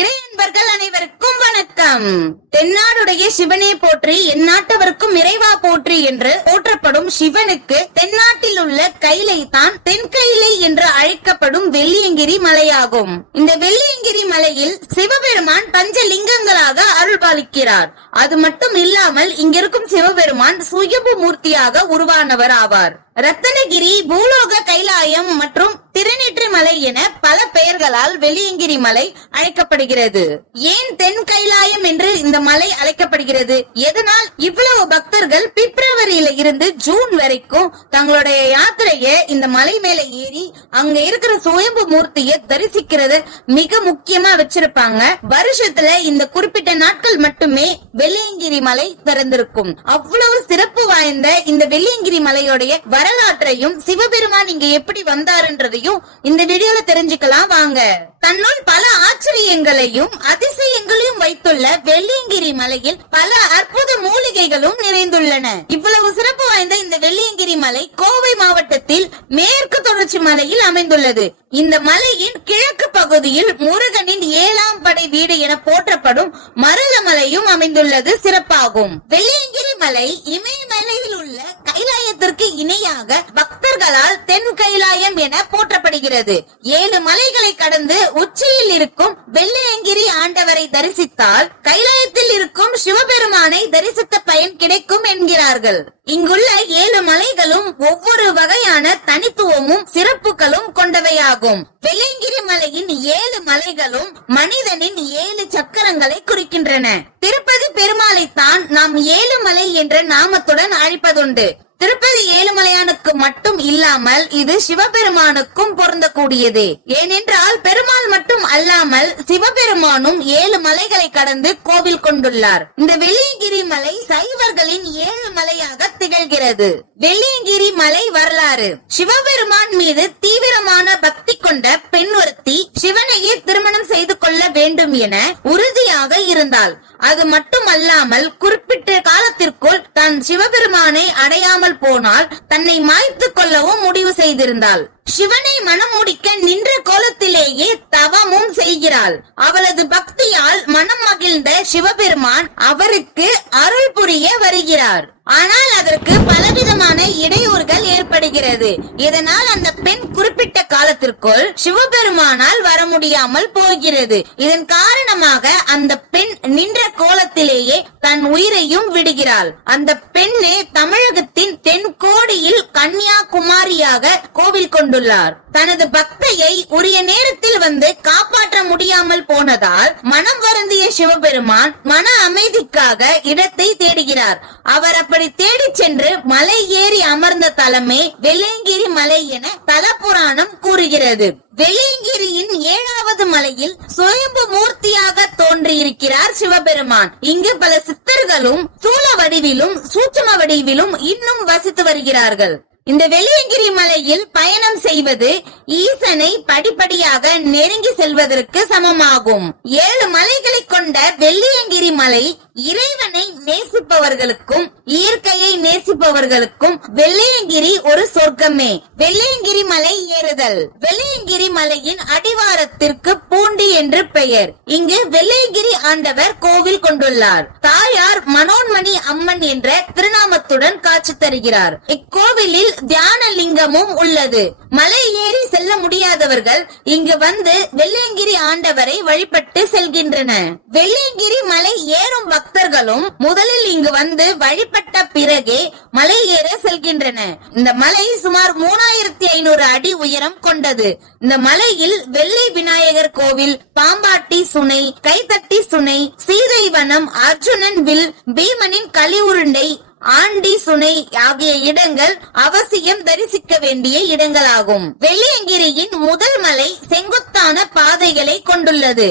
இறையன்பர்கள் அனைவருக்கும் வணக்கம். தென்னாடுடைய சிவனே போற்றி, எந்நாட்டவருக்கும் இறைவா போற்றி என்று போற்றப்படும் சிவனுக்கு தென்னாட்டில் உள்ள கைலை தான் தென்கைலை என்று அழைக்கப்படும் வெள்ளியங்கிரி மலையாகும். இந்த வெள்ளியங்கிரி மலையில் சிவபெருமான் பஞ்சலிங்கங்களாக அருள்பாலிக்கிறார். அது மட்டும் இல்லாமல் இங்கிருக்கும் சிவபெருமான் சுயம்பு மூர்த்தியாக உருவானவர் ஆவார். ரத்தனகிரி, பூலோக கைலாயம் மற்றும் திருநெற்றி மலை என பல பெயர்களால் வெள்ளியங்கிரி மலை அழைக்கப்படுகிறது. ஏன் தென் கைலாயம் என்று இந்த மலை அழைக்கப்படுகிறது? எதனால் இவ்வளவு பக்தர்கள் பிப்ரவரியில இருந்து ஜூன் வரைக்கும் தங்களுடைய யாத்திரையை இந்த மலை மேல ஏறி அங்க இருக்கிற சுயம்பு மூர்த்தியை தரிசிக்கிறது மிக முக்கியமா வச்சிருப்பாங்க. வருஷத்துல இந்த குறிப்பிட்ட நாட்கள் மட்டுமே வெள்ளியங்கிரி மலை திறந்திருக்கும். அவ்வளவு சிறப்பு வாய்ந்த இந்த வெள்ளியங்கிரி மலையுடைய வரலாற்றையும் சிவபெருமான் இங்க எப்படி வந்தாருன்றதையும் இந்த வீடியோல தெரிஞ்சுக்கலாம் வாங்க. தன்னுள் பல ஆச்சரியங்களையும் அதிசயங்களையும் வைத்துள்ள வெள்ளியங்கிரி மலையில் பல அற்புத மூலிகைகளும் நிறைந்துள்ளன. இவ்வளவு சிறப்பு வாய்ந்த இந்த வெள்ளியங்கிரி மலை கோவை மாவட்டத்தில் மேற்கு தொடர்ச்சி மலையில் அமைந்துள்ளது. இந்த மலையின் கிழக்கு பகுதியில் முருகனின் 7ஆம் படை வீடு என போற்றப்படும் மருளமலையும் அமைந்துள்ளது சிறப்பாகும். வெள்ளியங்கிரி மலை இமயமலையில் உள்ள கைலாயத்திற்கு இணையாக பக்தர்களால் தென் கைலாயம் என போற்றப்படுகிறது. 7 மலைகளை கடந்து உச்சியில் இருக்கும் வெள்ளியங்கிரி ஆண்டவரை தரிசித்தால் கைலாயத்தில் இருக்கும் சிவபெருமானை தரிசித்த பயன் கிடைக்கும் என்கிறார்கள். இங்குள்ள 7 மலைகளும் ஒவ்வொரு வகையான தனித்துவமும் சிறப்புகளும் கொண்டவையாகும். வெள்ளியங்கிரி மலையின் 7 மலைகளும் மனிதனின் 7 சக்கரங்களை குறிக்கின்றன. திருப்பதி பெருமாளைத்தான் நாம் 7 மலை என்ற நாமத்துடன் அழைப்பதுண்டு. திருப்பதி ஏழுமலையானுக்கு மட்டும் இல்லாமல் இது சிவபெருமானுக்கும் பொருந்தக்கூடியது. ஏனென்றால் பெருமாள் மட்டும் அல்லாமல் சிவபெருமானும் 7 மலைகளை கடந்து கோவில் கொண்டுள்ளார். இந்த வெள்ளியங்கிரி மலை சைவர்களின் 7 மலையாக திகழ்கிறது. வெள்ளியங்கிரி மலை வரலாறு: சிவபெருமான் மீது தீவிரமான பக்தி கொண்ட பெண் ஒருத்தி சிவனையே திருமணம் செய்து கொள்ள வேண்டும் என உறுதியாக இருந்தாள். அது மட்டுமல்லாமல் குறிப்பிட்ட காலத்திற்குள் தான் சிவபெருமானை அடையாமல் போனால் தன்னை மாய்த்து கொள்ளவும் முடிவு செய்திருந்தாள். சிவனை மனம் முடிக்க நின்ற கோலத்திலேயே தவமும் செய்கிறாள். அவளது பக்தியால் மனம் மகிழ்ந்த சிவபெருமான் அவருக்கு அருள் புரிய வருகிறார். ஆனால் அதற்கு பலவிதமான இடையூறுகள் ஏற்படுகிறது. இதனால் அந்த பெண் குறிப்பிட்ட காலத்திற்குள் சிவபெருமானால் வர முடியாமல் போகிறது. இதன் காரணமாக அந்த பெண் நின்ற கோலத்திலேயே தன் உயிரையும் விடுகிறாள். அந்த பெண்ணே தமிழகத்தின் தென்கோடியில் கன்னியாகுமரியாக கோவில் கொண்டுள்ளார். தனது பக்தையை உரிய நேரத்தில் வந்து காப்பாற்ற முடியாமல் போனதால் மனம் வருந்திய சிவபெருமான் மன அமைதிக்காக இடத்தை தேடுகிறார். அவர் அப்படி தேடி சென்று மலை ஏறி அமர்ந்த தலமே வெள்ளியங்கிரி மலை என தல புராணம் கூறுகிறது. வெள்ளியங்கிரியின் 7வது மலையில் சுயம்பு மூர்த்தியாக தோன்றியிருக்கிறார் சிவபெருமான். இங்கு பல சித்தர்களும் ஸ்தூல வடிவிலும் சூட்சும வடிவிலும் இன்னும் வசித்து வருகிறார்கள். இந்த வெள்ளியங்கிரி மலையில் பயணம் செய்வது ஈசனை படிப்படியாக நெருங்கி செல்வதற்கு சமமாகும். 7 மலைகளை கொண்ட வெள்ளியங்கிரி மலை இறைவனை நேசிப்பவர்களுக்கும் இயற்கையை நேசிப்பவர்களுக்கும் வெள்ளியங்கிரி ஒரு சொர்க்கமே. வெள்ளியங்கிரி மலை ஏறுதல்: வெள்ளியங்கிரி மலையின் அடிவாரத்திற்கு பூண்டி என்று பெயர். இங்கு வெள்ளியங்கிரி ஆண்டவர் கோவில் கொண்டுள்ளார். தாயார் மனோன்மணி அம்மன் என்ற திருநாமத்துடன் காட்சி தருகிறார். இக்கோவிலில் தியான லிங்கமும் உள்ளது. மலை ஏறி செல்ல முடியாதவர்கள் இங்கு வந்து வெள்ளியங்கிரி ஆண்டவரை வழிபட்டு செல்கின்றனர். வெள்ளியங்கிரி மலை ஏறும் பக்தர்களும் முதலில் இங்கு வந்து வழிபட்ட பிறகே மலை ஏற செல்கின்றனர். இந்த மலை சுமார் 3500 அடி உயரம் கொண்டது. இந்த மலையில் வெள்ளை விநாயகர் கோவில், பாம்பாட்டி சுனை, கைத்தட்டி சுனை, சீதைவனம், அர்ஜுனன் வில், பீமனின் களி உருண்டை, ஆண்டி சுனை ஆகிய இடங்கள் அவசியம் தரிசிக்க வேண்டிய இடங்களாகும். வெள்ளியங்கிரியின் முதல் மலை செங்குத்தான பாதைகளை கொண்டுள்ளது.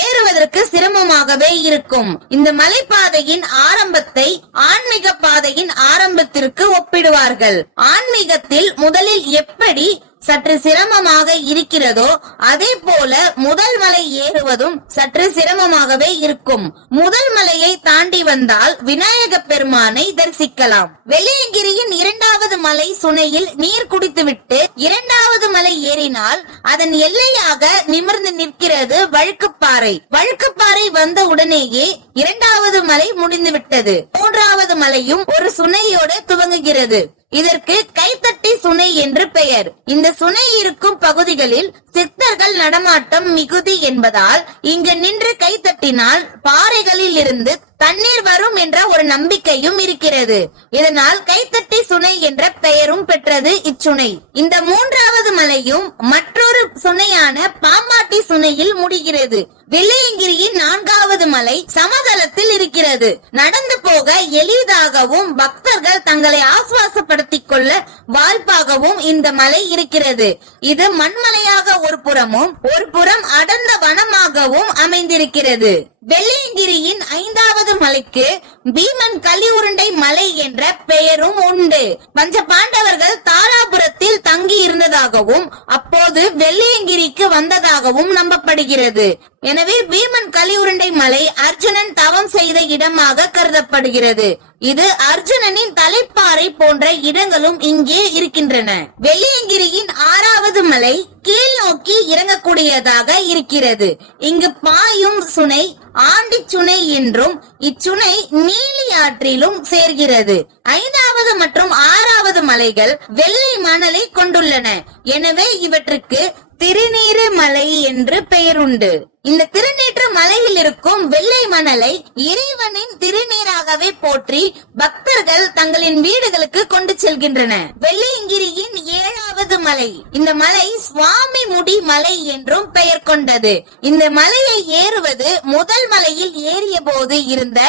ஏறுவதற்கு சிரமமாகவே இருக்கும். இந்த மலைப்பாதையின் ஆரம்பத்தை ஆன்மீக பாதையின் ஆரம்பத்திற்கு ஒப்பிடுவார்கள். ஆன்மீகத்தில் முதலில் எப்படி சற்று சிரமமாக இருக்கிறதோ அதே போல முதல் மலை ஏறுவதும் சற்று சிரமமாகவே இருக்கும். முதல் மலையை தாண்டி வந்தால் விநாயக பெருமானை தரிசிக்கலாம். வெள்ளியங்கிரியின் இரண்டாவது மலை சுனையில் நீர் குடித்துவிட்டு இரண்டாவது மலை ஏறினால் அதன் எல்லையாக நிமிர்ந்து நிற்கிறது வழுக்குப்பாறை. வழுக்குப்பாறை வந்த உடனேயே இரண்டாவது மலை முடிந்துவிட்டது. மூன்றாவது மலையும் ஒரு சுனையோடு துவங்குகிறது. இதற்கு கைத்தட்டி சுனை என்று பெயர். இந்த சுனை இருக்கும் பகுதிகளில் சித்தர்கள் நடமாட்டம் மிகுதி என்பதால் இங்கு நின்று கைத்தட்டினால் பாறைகளில் இருந்து தண்ணீர் வரும் என்ற ஒரு நம்பிக்கையும் இருக்கிறது. இதனால் கைத்தட்டி சுனை என்ற பெயரும் பெற்றது இச்சுனை. இந்த மூன்றாவது மலையும் மற்றொரு சுனையான பாம்பாட்டி சுனையில் முடிகிறது. வெள்ளியங்கிரியின் நான்காவது மலை சமதளத்தில் இருக்கிறது. நடந்து போக எளிதாகவும் பக்தர்கள் தங்களை ஆசுவாசப்படுத்திக் கொள்ள வாய்ப்பாகவும் இந்த மலை இருக்கிறது. இது மண்மலையாக ஒரு புறமும் ஒரு புறம் அடர்ந்த வனமாகவும் அமைந்திருக்கிறது. வெள்ளியங்கிரியின் ஐந்தாவது மலைக்கு பீமன் களி உருண்டை மலை என்ற பெயரும் உண்டு. பஞ்ச பாண்டவர்கள் தாராபுரத்தில் தங்கி இருந்ததாகவும் அப்போது வெள்ளியங்கிரிக்கு வந்ததாகவும் நம்பப்படுகிறது. எனவே பீமன் களி உருண்டை மலை அர்ஜுனன் தவம் செய்த இடமாக கருதப்படுகிறது. இது அர்ஜுனனின் தலைப்பாறை போன்ற இடங்களும் இங்கே இருக்கின்றன. வெள்ளியங்கிரியின் ஆறாவது மலை கீழ் நோக்கி இறங்கக்கூடியதாக இருக்கிறது. இங்கு பாயும் சுனை ஆண்டி சுனை என்றும் இச்சுனை நீலி ஆற்றிலும் சேர்கிறது. ஐந்தாவது மற்றும் ஆறாவது மலைகள் வெள்ளை மணலை கொண்டுள்ளன. எனவே இவற்றுக்கு திருநீறு மலை என்று பெயர் உண்டு. இந்த திருநீற்று மலையில் இருக்கும் வெள்ளை மணலை இறைவனின் திருநீராகவே போற்றி பக்தர்கள் தங்களின் வீடுகளுக்கு கொண்டு செல்கின்றன. வெள்ளியங்கிரியின் ஏழாவது மலை. இந்த மலை சுவாமி முடி மலை என்றும் பெயர் கொண்டது. இந்த மலையை ஏறுவது முதல் மலையில் ஏறிய போது இருந்த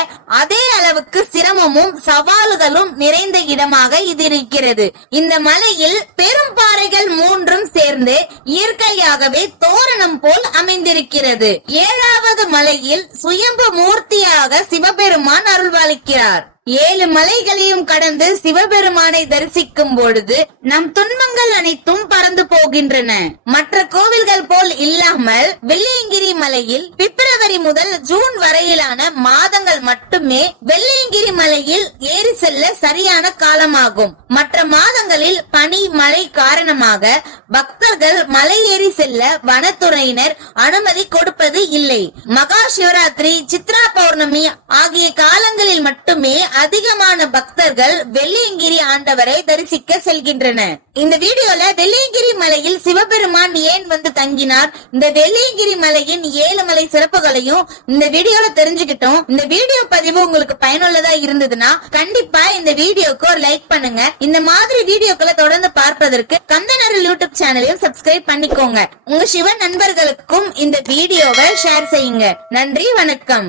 அதே அளவுக்கு சிரமமும் சவால்களும் நிறைந்த இடமாக இது இருக்கிறது. இந்த மலையில் பெரும் பாறைகள் மூன்றும் சேர்ந்து இயற்கையாகவே தோரணம் போல் அமைந்திருக்கிறது. ஏழாவது மலையில் சுயம்பு மூர்த்தியாக சிவபெருமான் அருள்பாலிக்கிறார். 7 மலைகளையும் கடந்து சிவபெருமானை தரிசிக்கும் பொழுது நம் துன்பங்கள் அனைத்தும் பறந்து போகின்றன. மற்ற கோவில்கள் போல் இல்லாமல் வெள்ளியங்கிரி மலையில் பிப்ரவரி முதல் ஜூன் வரையிலான மாதங்கள் மட்டுமே வெள்ளியங்கிரி மலையில் ஏறி செல்ல சரியான காலமாகும். மற்ற மாதங்களில் பனி மழை காரணமாக பக்தர்கள் மலை ஏறி செல்ல வனத்துறையினர் அனுமதி கொடுப்பது இல்லை. மகா சிவராத்திரி, சித்ரா பௌர்ணமி ஆகிய காலங்களில் மட்டுமே அதிகமான பக்தர்கள் வெள்ளியங்கிரி ஆண்டவரை தரிசிக்க செல்கின்றனர். இந்த வீடியோல வெள்ளியங்கிரி மலையில் சிவபெருமான் ஏன் வந்து தங்கினார், இந்த வெள்ளியங்கிரி மலையின் 7 மலை சிறப்புகளையும் இந்த வீடியோல தெரிஞ்சுக்கிட்டோம். இந்த வீடியோ பதிவு உங்களுக்கு பயனுள்ளதா இருந்ததுன்னா கண்டிப்பா இந்த வீடியோக்கு ஒரு லைக் பண்ணுங்க. இந்த மாதிரி வீடியோக்களை தொடர்ந்து பார்ப்பதற்கு கந்தனருள் யூடியூப் சேனலையும் சப்ஸ்கிரைப் பண்ணிக்கோங்க. உங்க சிவ நண்பர்களுக்கும் இந்த வீடியோவை ஷேர் செய்யுங்க. நன்றி, வணக்கம்.